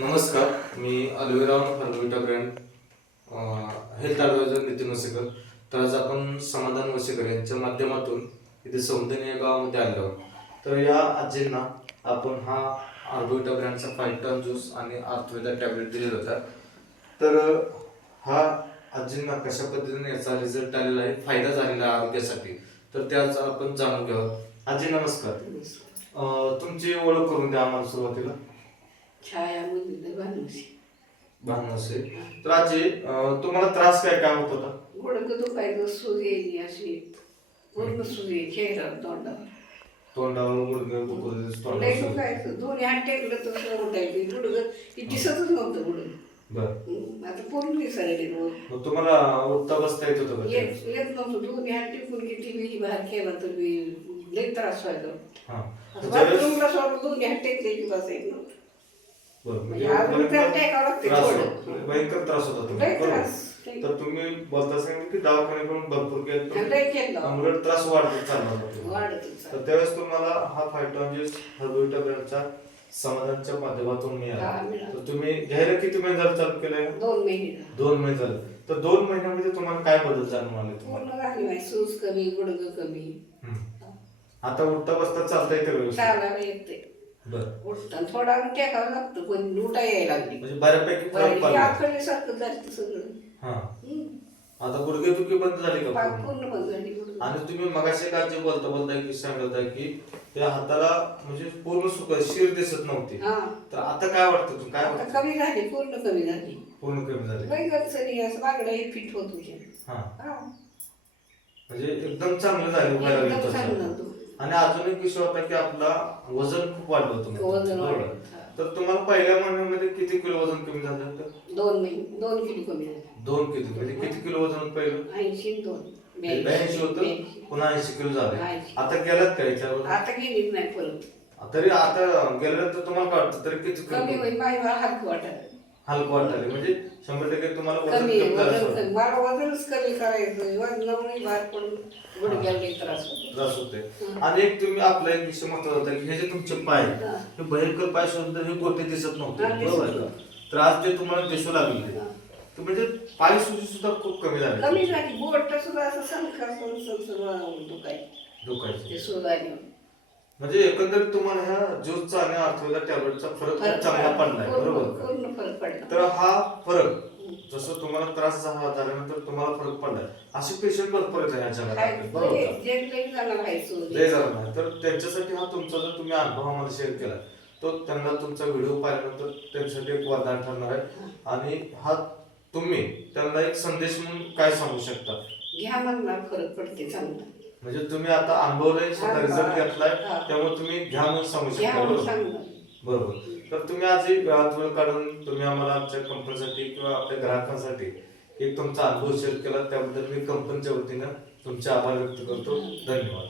नमस्कार, मी अल्वेरा फर्गोविटा brand health adviser Nitin Wasekar. तर आज आपण समाधान वसेकर यांच्या माध्यमातून इथे सौंदर्य या गावामध्ये आलो आहोत. तर या आजींना आपण हा आर्बोविटा ब्रँडचा 5 टन ज्यूस आणि आर्थवेदा टॅबलेट दिलेला होता. तर हा आजींना कशा पद्धतीने याचा रिझल्ट आलेला आहे, फायदा झालेला आहे आरोग्यासाठी, तर त्याच आपण जाणून घ्यावं. आजी नमस्कार. तुमची ओळख करून द्या आम्हाला सुरुवातीला. छाया मुली भानसे. तर आजी तुम्हाला त्रास काय काय होत होता? गुडघं दुखायचं, सूज यायची अशी पूर्ण सूज यायची चेहऱ्यावर, तोंडावर गुडघे दुखत लय तोंडावर. दुखायचं. दोन्ही हात टेकलं तर उठायचे गुडघं, की दिसतच नव्हतं गुडघं. बर. आता पूर्ण दिसायला रोज मग तुम्हाला उठता बसता येत होतं का? येत नव्हतं. दोन्ही हात टेकून किती मी बाहेर केला तर मी लय त्रास व्हायचा. हा. बाथरूमला सोडून दोन्ही हात टेकले की बसायचं नव्हतं. बरं, म्हणजे अजून त्याला टेकावं लागते थोडं. भयंकर त्रास होता लय तुम्हाला. त्रास. तर तुम्ही बोलता सांगितलं की दवाखाने पण भरपूर गेले, लय केलं. उलट त्रास वाढत चालला होता. वाढतच तर त्यावेळेस तुम्हाला हा 5 टन ज्यूस हर्बोविटा ब्रँडच्या समाधानच्या माध्यमातून मिळाला. हा, मिळाला. तर तुम्ही घ्यायला किती महिने झाले चालू केलंय? 2 महिने 2 महिने झाले. तर 2 महिन्यामध्ये तुम्हाला काय बदल जाणून आले तुम्हाला? पूर्ण झाली माझी सूज कमी, गुडघं कमी. आता उठता बसता चालता येते व्यवस्थित? चालायला येते. बरं. उठताना थोडा वेळ टेकावं लागतं, पण उठा यायला लागली. म्हणजे बऱ्यापैकी फरक पडला. आखडल्यासारखं झालं सगळं. हा. हम्म. आता गुडघे दुखी बंद झाली का पाय पूर्ण? पूर्ण बंद झाली गुडघं. आणि तुम्ही मगाशी काय जे बोलता की सांगता की त्या हाताला म्हणजे पूर्ण सुख शिर दिसत नव्हती. हा. तर आता काय वाटतं तू काय आता वाटतं? कमी झाली, पूर्ण कमी झाली. पूर्ण कमी झाली. लई गचनी असं बागड्याही फिट होत होते. हा. हा. म्हणजे एकदम चांगलं झालं एकदम व्हायला चांगलं तसं. होतं. आणि अजून एक विषय होता की आपला वजन खूप वाढलं होतं म्हणजे. वजन बरोबर. वाढलं. हा. तर तुम्हाला पहिल्या महिन्यामध्ये किती किलो वजन कमी झालं होतं? 2 महिने 2 किलो कमी झाले. 2 किलो. म्हणजे किती किलो वजन होतं पहिलं? 80 2 82 होतं, 82. पुन्हा 80 किलो झाले. 80. आता गेलात का याच्यावर? आता गेलीच नाही परत. तरी आता गेल्यानंतर तुम्हाला काय वाटतं तरी किती कमी किलो होईल, माझी हलकं वाटायला. हलकं वाटायला? म्हणजे 100% तुम्हाला वजन कमी कमी झालं वजन असं कमी. मला वजनच कमी करायचं. वजनामुळे बाहेर पडून गुडघ्याला लई त्रास होतो. त्रास होते. आणि एक तुम्ही आपला एक विषय महत्वाचा होता की हे जे तुमचे पाय हा. हे भयंकर पाय सुद्धा हे गोटे दिसत नव्हते, हा, दिसत बरोबर आहे का? नव्हते. तर आज ते तुम्हाला दिसू लागले. हा. तर म्हणजे पाय सुजी सुद्धा खूप कमी झाले. कमी झाली. बोट सुद्धा असं सणका दुखायचं. दुखायचे. ते सुधारली. म्हणजे एकंदरीत तुम्हाला ह्या ज्यूसचा आणि अर्थवेदा टॅबलेटचा फरक खूप चांगला पडलाय, बरोबर का? पूर्ण फरक पडला. तर हा फरक जसं तुम्हाला त्रास झाल्यानंतर तुम्हाला फरक पडलाय, असे पेशंट भरपूर आहेत ह्या जगात, बरोबर का? जे लई जाणार आहे सूज. लय झालं नाही. तर त्यांच्यासाठी हा तुमचा जर तुम्ही अनुभव आम्हाला शेअर केला तो त्यांना तुमचा व्हिडिओ पाहिल्यानंतर त्यांच्यासाठी एक वरदान ठरणार आहे. आणि हा तुम्ही त्यांना एक संदेश म्हणून काय सांगू शकता? घ्या म्हणणार, फरक पडते चांगला. म्हणजे तुम्ही आता अनुभवलंय, स्वतः रिझल्ट घेतलाय, हा. त्यामुळे तुम्ही घ्या म्हणून सांगू घ्या शकता, म्हणून बरोबर? सांगणार. बरोबर. तर तुम्ही आज एक वेळात वेळ काढून तुम्ही आम्हाला आमच्या कंपनीसाठी किंवा आपल्या ग्राहकांसाठी एक तुमचा अनुभव शेअर केला, त्याबद्दल मी कंपनीच्या वतीनं तुमचे आभार व्यक्त करतो. धन्यवाद.